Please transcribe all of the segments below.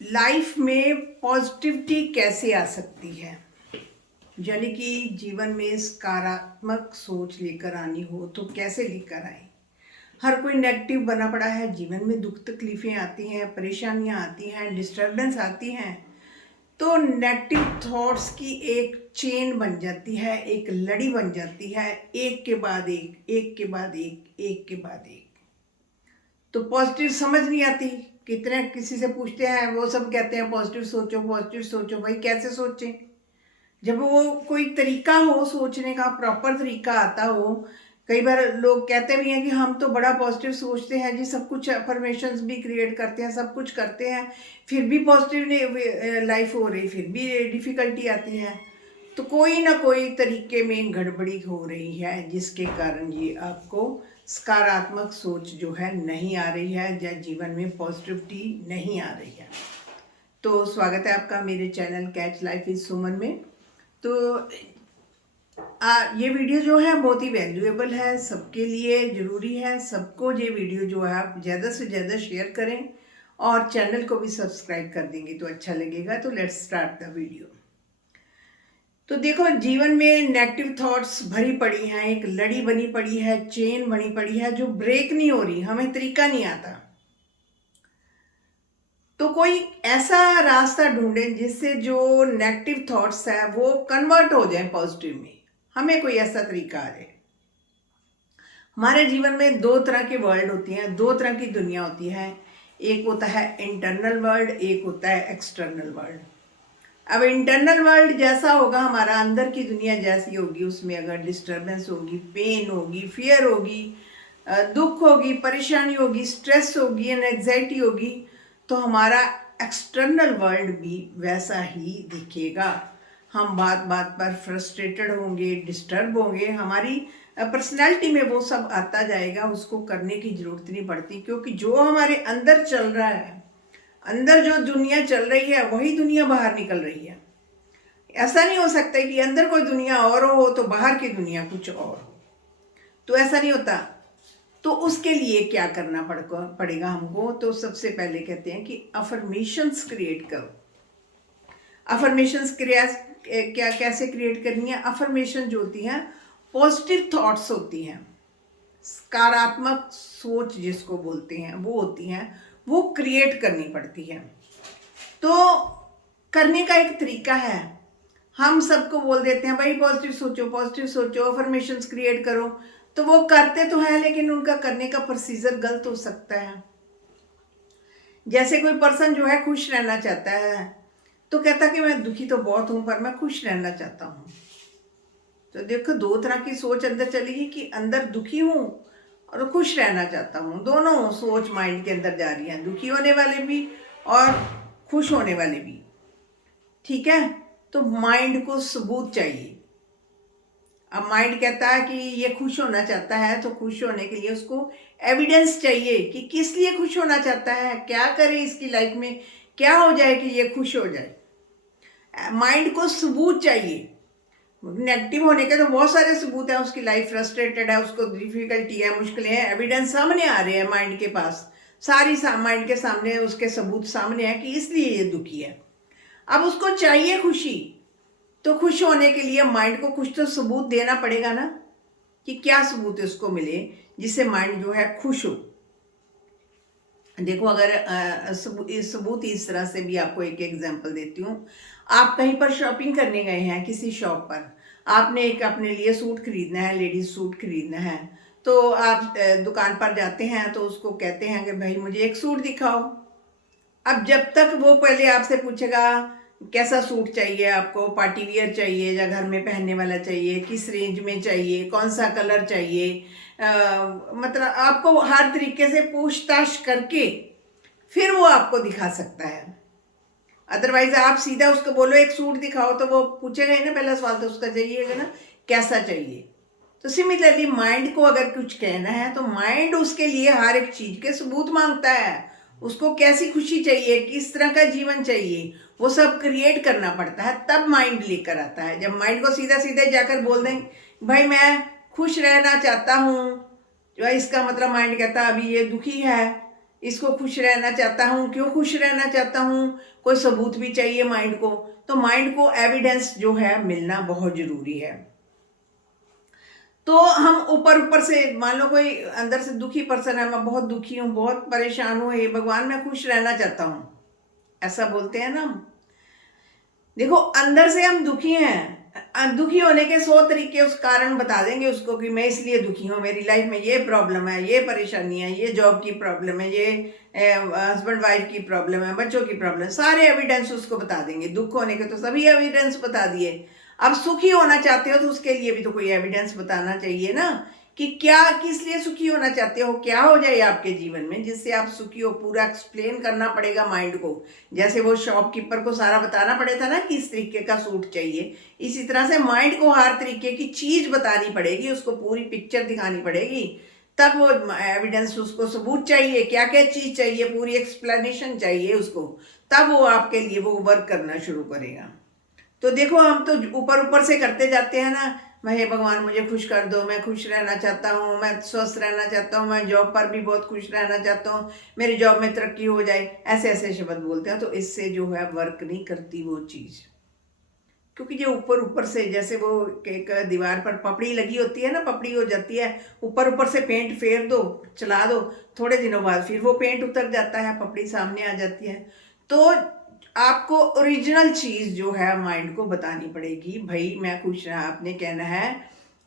Life में positivity कैसे आ सकती है, यानी कि जीवन में सकारात्मक सोच लेकर आनी हो तो कैसे लेकर आए। हर कोई नेगेटिव बना पड़ा है, जीवन में दुख तकलीफें आती हैं, परेशानियां आती हैं, डिस्टर्बेंस आती हैं। तो नेगेटिव थॉट्स की एक चेन बन जाती है, एक लड़ी बन जाती है, एक के बाद एक के बाद एक के बाद एक। तो पॉजिटिव समझ नहीं आती। कितने किसी से पूछते हैं, वो सब कहते हैं पॉजिटिव सोचो पॉजिटिव सोचो। भाई कैसे सोचें जब वो कोई तरीका हो सोचने का, प्रॉपर तरीका आता हो। कई बार लोग कहते भी हैं कि हम तो बड़ा पॉजिटिव सोचते हैं जी, सब कुछ अफर्मेशंस भी क्रिएट करते हैं, सब कुछ करते हैं, फिर भी पॉजिटिव लाइफ हो रही, फिर भी डिफ़िकल्टी आती है। तो कोई ना कोई तरीके में गड़बड़ी हो रही है, जिसके कारण ये आपको सकारात्मक सोच जो है नहीं आ रही है, या जीवन में पॉजिटिविटी नहीं आ रही है। तो स्वागत है आपका मेरे चैनल कैच लाइफ इज सुमन में। तो ये वीडियो जो है बहुत ही वैल्यूएबल है, सबके लिए ज़रूरी है। सबको ये वीडियो जो है आप ज़्यादा से ज़्यादा शेयर करें और चैनल को भी सब्सक्राइब कर देंगे तो अच्छा लगेगा। तो लेट्स स्टार्ट द वीडियो। तो देखो, जीवन में नेगेटिव थॉट्स भरी पड़ी हैं, एक लड़ी बनी पड़ी है, चेन बनी पड़ी है जो ब्रेक नहीं हो रही, हमें तरीका नहीं आता। तो कोई ऐसा रास्ता ढूंढें जिससे जो नेगेटिव थॉट्स है वो कन्वर्ट हो जाए पॉजिटिव में। हमें कोई ऐसा तरीका आ जाए। हमारे जीवन में दो तरह की वर्ल्ड होती हैं, दो तरह की दुनिया होती है। एक होता है इंटरनल वर्ल्ड, एक होता है एक्सटर्नल वर्ल्ड। अब इंटरनल वर्ल्ड जैसा होगा, हमारा अंदर की दुनिया जैसी होगी, उसमें अगर डिस्टर्बेंस होगी, पेन होगी, फियर होगी, दुख होगी, परेशानी होगी, स्ट्रेस होगी, एंजाइटी होगी, तो हमारा एक्सटर्नल वर्ल्ड भी वैसा ही दिखेगा। हम बात बात पर फ्रस्ट्रेटेड होंगे, डिस्टर्ब होंगे, हमारी पर्सनैलिटी में वो सब आता जाएगा। उसको करने की ज़रूरत नहीं पड़ती, क्योंकि जो हमारे अंदर चल रहा है, अंदर जो दुनिया चल रही है वही दुनिया बाहर निकल रही है। ऐसा नहीं हो सकता कि अंदर कोई दुनिया और हो तो बाहर की दुनिया कुछ और हो, तो ऐसा नहीं होता। तो उसके लिए क्या करना पड़ेगा हमको? तो सबसे पहले कहते हैं कि अफर्मेशंस क्रिएट करो। अफर्मेशंस क्या कैसे क्रिएट करनी है? अफर्मेशन जो होती हैं पॉजिटिव थॉट्स होती हैं, सकारात्मक सोच जिसको बोलते हैं वो होती हैं, वो क्रिएट करनी पड़ती है। तो करने का एक तरीका है। हम सबको बोल देते हैं भाई पॉजिटिव सोचो पॉजिटिव सोचो, अफर्मेशंस क्रिएट करो, तो वो करते तो हैं लेकिन उनका करने का प्रोसीजर गलत हो सकता है। जैसे कोई पर्सन जो है खुश रहना चाहता है, तो कहता कि मैं दुखी तो बहुत हूं पर मैं खुश रहना चाहता हूं। तो देखो, दो तरह की सोच अंदर चलेगी कि अंदर दुखी हूं और खुश रहना चाहता हूं। दोनों सोच माइंड के अंदर जा रही है, दुखी होने वाले भी और खुश होने वाले भी। ठीक है, तो माइंड को सबूत चाहिए। अब माइंड कहता है कि ये खुश होना चाहता है, तो खुश होने के लिए उसको एविडेंस चाहिए कि किस लिए खुश होना चाहता है, क्या करे इसकी लाइफ में, क्या हो जाए कि ये खुश हो जाए। माइंड को सबूत चाहिए। नेगेटिव होने के तो बहुत सारे सबूत हैं, उसकी लाइफ फ्रस्ट्रेटेड है, उसको डिफिकल्टी है, मुश्किलें हैं, एविडेंस सामने आ रहे हैं माइंड के पास, सारी माइंड के सामने उसके सबूत सामने हैं कि इसलिए ये दुखी है। अब उसको चाहिए खुशी, तो खुश होने के लिए माइंड को कुछ तो सबूत देना पड़ेगा ना, कि क्या सबूत उसको मिले जिससे माइंड जो है खुश हो। देखो, अगर सबूत इस तरह से भी आपको एक एग्जांपल देती हूँ। आप कहीं पर शॉपिंग करने गए हैं, किसी शॉप पर आपने एक अपने लिए सूट खरीदना है, लेडीज सूट खरीदना है। तो आप दुकान पर जाते हैं तो उसको कहते हैं कि भाई मुझे एक सूट दिखाओ। अब जब तक वो पहले आपसे पूछेगा कैसा सूट चाहिए आपको, पार्टी वियर चाहिए या घर में पहनने वाला चाहिए, किस रेंज में चाहिए, कौन सा कलर चाहिए, मतलब आपको हर तरीके से पूछताछ करके फिर वो आपको दिखा सकता है। अदरवाइज आप सीधा उसको बोलो एक सूट दिखाओ, तो वो पूछेगा ही ना, पहला सवाल तो उसका चाहिएगा ना, कैसा चाहिए। तो सिमिलरली माइंड को अगर कुछ कहना है तो माइंड उसके लिए हर एक चीज के सबूत मांगता है। उसको कैसी खुशी चाहिए, किस तरह का जीवन चाहिए, वो सब क्रिएट करना पड़ता है, तब माइंड लेकर आता है। जब माइंड को सीधा सीधा जाकर बोल दें भाई मैं खुश रहना चाहता हूँ, जो इसका मतलब माइंड कहता है अभी ये दुखी है, इसको खुश रहना चाहता हूँ, क्यों खुश रहना चाहता हूँ, कोई सबूत भी चाहिए माइंड को। तो माइंड को एविडेंस जो है मिलना बहुत जरूरी है। तो हम ऊपर ऊपर से, मान लो कोई अंदर से दुखी पर्सन है, मैं बहुत दुखी हूँ, बहुत परेशान हूँ, हे भगवान मैं खुश रहना चाहता हूँ, ऐसा बोलते हैं ना हम। देखो अंदर से हम दुखी हैं, दुखी होने के 100 तरीके उस कारण बता देंगे उसको कि मैं इसलिए दुखी हूँ, मेरी लाइफ में ये प्रॉब्लम है, ये परेशानी है, ये जॉब की प्रॉब्लम है, ये हस्बैंड वाइफ की प्रॉब्लम है, बच्चों की प्रॉब्लम, सारे एविडेंस उसको बता देंगे। दुख होने के तो सभी एविडेंस बता दिए। अब सुखी होना चाहते हो तो उसके लिए भी तो कोई एविडेंस बताना चाहिए ना, कि क्या, किस लिए सुखी होना चाहते हो, क्या हो जाए आपके जीवन में जिससे आप सुखी हो। पूरा एक्सप्लेन करना पड़ेगा माइंड को, जैसे वो शॉपकीपर को सारा बताना पड़े था ना किस तरीके का सूट चाहिए, इसी तरह से माइंड को हर तरीके की चीज बतानी पड़ेगी, उसको पूरी पिक्चर दिखानी पड़ेगी। तब वो एविडेंस, उसको सबूत चाहिए, क्या क्या चीज चाहिए, पूरी एक्सप्लेनेशन चाहिए उसको, तब वो आपके लिए वो वर्क करना शुरू करेगा। तो देखो हम तो ऊपर ऊपर से करते जाते हैं ना, मैं, हे भगवान मुझे खुश कर दो, मैं खुश रहना चाहता हूँ, मैं स्वस्थ रहना चाहता हूँ, मैं जॉब पर भी बहुत खुश रहना चाहता हूँ, मेरी जॉब में तरक्की हो जाए, ऐसे ऐसे शब्द बोलते हैं। तो इससे जो है वर्क नहीं करती वो चीज़, क्योंकि जो ऊपर ऊपर से, जैसे वो एक दीवार पर पपड़ी लगी होती है ना, पपड़ी हो जाती है, ऊपर ऊपर से पेंट फेर दो, चला दो, थोड़े दिनों बाद फिर वो पेंट उतर जाता है, पपड़ी सामने आ जाती है। तो आपको ओरिजिनल चीज जो है माइंड को बतानी पड़ेगी, भाई मैं खुश रहा, आपने कहना है,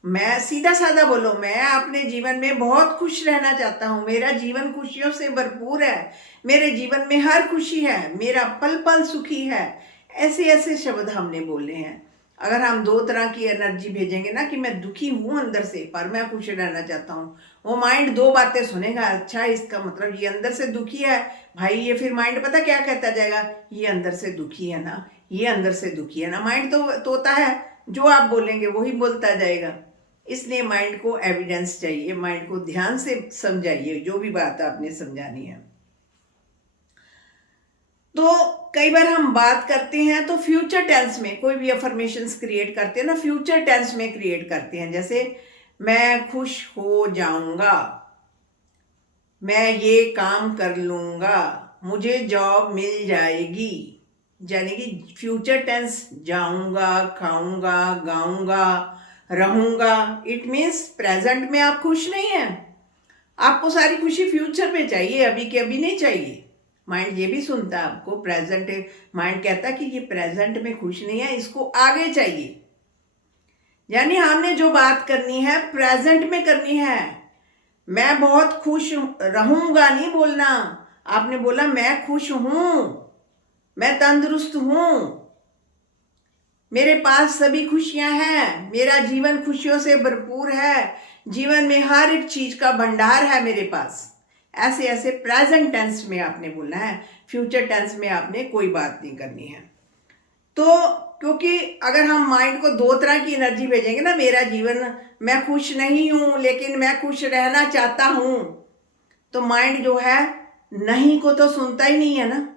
मैं सीधा साधा बोलो, मैं अपने जीवन में बहुत खुश रहना चाहता हूँ, मेरा जीवन खुशियों से भरपूर है, मेरे जीवन में हर खुशी है, मेरा पल पल सुखी है, ऐसे ऐसे शब्द हमने बोले हैं। अगर हम 2 तरह की एनर्जी भेजेंगे ना, कि मैं दुखी हूं अंदर से पर मैं खुश रहना चाहता हूँ, वो माइंड 2 बातें सुनेगा, अच्छा इसका मतलब ये अंदर से दुखी है भाई, ये फिर माइंड पता क्या कहता जाएगा, ये अंदर से दुखी है ना, ये अंदर से दुखी है ना। माइंड तो तोता है, जो आप बोलेंगे वही बोलता जाएगा। इसलिए माइंड को एविडेंस चाहिए, माइंड को ध्यान से समझाइए जो भी बात आपने समझानी है। तो कई बार हम बात करते हैं तो फ्यूचर टेंस में, कोई भी अफर्मेशंस क्रिएट करते हैं ना, फ्यूचर टेंस में क्रिएट करते हैं। जैसे मैं खुश हो जाऊंगा, मैं ये काम कर लूंगा, मुझे जॉब मिल जाएगी, यानी कि फ्यूचर टेंस, जाऊंगा, खाऊंगा, गाऊंगा, रहूंगा, इट मीन्स प्रेजेंट में आप खुश नहीं हैं, आपको सारी खुशी फ्यूचर में चाहिए, अभी के अभी नहीं चाहिए। माइंड ये भी सुनता है आपको, प्रेजेंट, माइंड कहता है कि ये प्रेजेंट में खुश नहीं है, इसको आगे चाहिए। यानी हमने जो बात करनी है प्रेजेंट में करनी है। मैं बहुत खुश रहूंगा नहीं बोलना, आपने बोला मैं खुश हूं, मैं तंदुरुस्त हूं, मेरे पास सभी खुशियां हैं, मेरा जीवन खुशियों से भरपूर है, जीवन में हर एक चीज का भंडार है मेरे पास। ऐसे ऐसे प्रेजेंट टेंस में आपने बोलना है, फ्यूचर टेंस में आपने कोई बात नहीं करनी है। तो क्योंकि अगर हम माइंड को 2 तरह की एनर्जी भेजेंगे ना, मेरा जीवन, मैं खुश नहीं हूं लेकिन मैं खुश रहना चाहता हूं, तो माइंड जो है नहीं को तो सुनता ही नहीं है ना।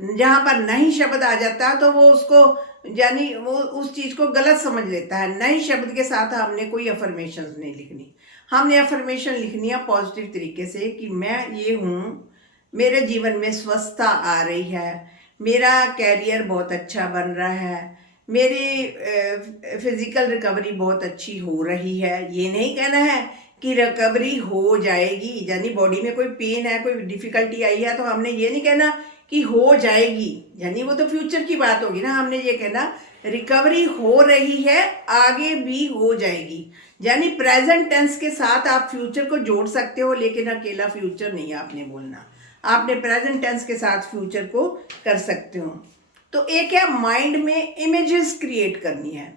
जहां पर नहीं शब्द आ जाता है तो वो उसको, यानी वो उस चीज को गलत समझ लेता है। नहीं शब्द के साथ हमने कोई अफर्मेशन नहीं लिखनी, हमने अफर्मेशन लिखनी है पॉजिटिव तरीके से, कि मैं ये हूँ, मेरे जीवन में स्वस्थता आ रही है, मेरा कैरियर बहुत अच्छा बन रहा है, मेरी फिजिकल रिकवरी बहुत अच्छी हो रही है। ये नहीं कहना है कि रिकवरी हो जाएगी, यानी बॉडी में कोई पेन है, कोई डिफिकल्टी आई है, तो हमने ये नहीं कहना कि हो जाएगी, यानी वो तो फ्यूचर की बात होगी ना। हमने ये कहना रिकवरी हो रही है, आगे भी हो जाएगी, यानी प्रेजेंट टेंस के साथ आप फ्यूचर को जोड़ सकते हो, लेकिन अकेला फ्यूचर नहीं आपने बोलना, आपने प्रेजेंट टेंस के साथ फ्यूचर को कर सकते हो। तो एक है माइंड में इमेजेस क्रिएट करनी है,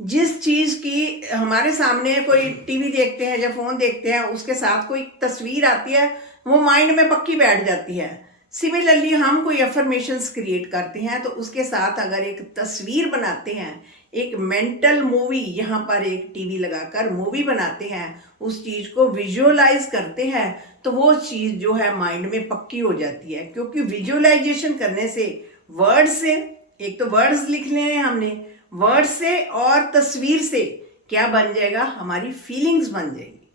जिस चीज की हमारे सामने कोई टीवी देखते हैं या फोन देखते हैं, उसके साथ कोई तस्वीर आती है, वो माइंड में पक्की बैठ जाती है। सिमिलरली हम कोई अफर्मेशंस क्रिएट करते हैं तो उसके साथ अगर एक तस्वीर बनाते हैं, एक मेंटल मूवी, यहाँ पर एक टीवी लगाकर मूवी बनाते हैं, उस चीज को विजुअलाइज करते हैं, तो वो चीज जो है माइंड में पक्की हो जाती है। क्योंकि विजुअलाइजेशन करने से, वर्ड से, एक तो वर्ड्स लिख लें हमने, वर्ड से और तस्वीर से क्या बन जाएगा, हमारी फीलिंग्स बन जाएगी,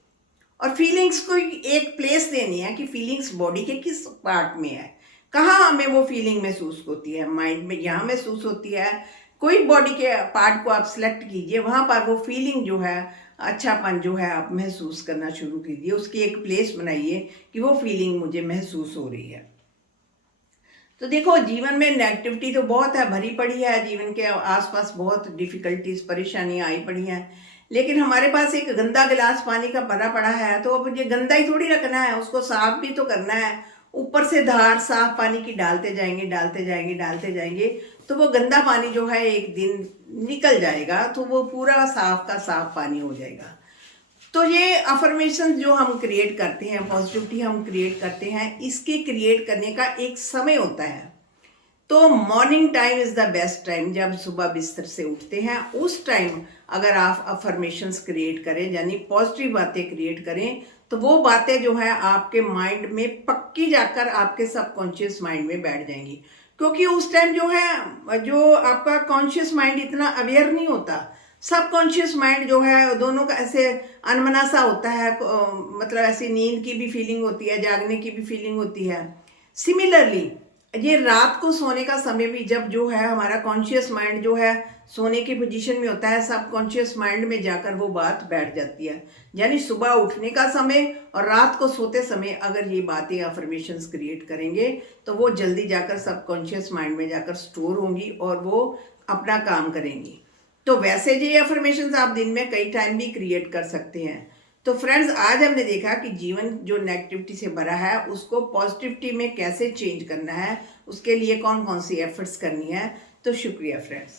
और फीलिंग्स को एक प्लेस देनी है कि फीलिंग्स बॉडी के किस पार्ट में है, कहाँ हमें वो फीलिंग महसूस होती है। माइंड में यहाँ महसूस होती है, कोई बॉडी के पार्ट को आप सिलेक्ट कीजिए, वहाँ पर वो फीलिंग जो है, अच्छापन जो है आप महसूस करना शुरू कीजिए। उसकी एक प्लेस बनाइए कि वो फीलिंग मुझे महसूस हो रही है। तो देखो, जीवन में नेगेटिविटी तो बहुत है, भरी पड़ी है, जीवन के आसपास बहुत डिफिकल्टीज, परेशानियां आई पड़ी हैं, लेकिन हमारे पास एक गंदा गिलास पानी का भरा पड़ा है, तो अब ये गंदा ही थोड़ी रखना है, उसको साफ भी तो करना है। ऊपर से धार साफ पानी की डालते जाएंगे डालते जाएंगे डालते जाएंगे, तो वो गंदा पानी जो है एक दिन निकल जाएगा, तो वो पूरा साफ का साफ पानी हो जाएगा। तो ये अफर्मेशन जो हम क्रिएट करते हैं, पॉजिटिविटी हम क्रिएट करते हैं, इसके क्रिएट करने का एक समय होता है। तो morning time is the best time, जब सुबह बिस्तर से उठते हैं उस टाइम अगर आप अफर्मेशंस क्रिएट करें, यानी पॉजिटिव बातें क्रिएट करें, तो वो बातें जो है आपके माइंड में पक्की जाकर आपके सबकॉन्शियस माइंड में बैठ जाएंगी। क्योंकि उस टाइम जो है, जो आपका कॉन्शियस माइंड इतना अवेयर नहीं होता, सबकॉन्शियस माइंड जो है दोनों का ऐसे अनमना सा होता है, मतलब ऐसी नींद की भी फीलिंग होती है, जागने की भी फीलिंग होती है। सिमिलरली ये रात को सोने का समय भी, जब जो है हमारा कॉन्शियस माइंड जो है सोने की पोजीशन में होता है, सबकॉन्शियस माइंड में जाकर वो बात बैठ जाती है। यानी सुबह उठने का समय और रात को सोते समय अगर ये बातें अफर्मेशंस क्रिएट करेंगे, तो वो जल्दी जाकर सबकॉन्शियस माइंड में जाकर स्टोर होंगी और वो अपना काम करेंगी। तो वैसे ये अफर्मेशंस आप दिन में कई टाइम भी क्रिएट कर सकते हैं। तो फ्रेंड्स, आज हमने देखा कि जीवन जो नेगेटिविटी से भरा है उसको पॉजिटिविटी में कैसे चेंज करना है, उसके लिए कौन कौन सी एफर्ट्स करनी है। तो शुक्रिया फ्रेंड्स।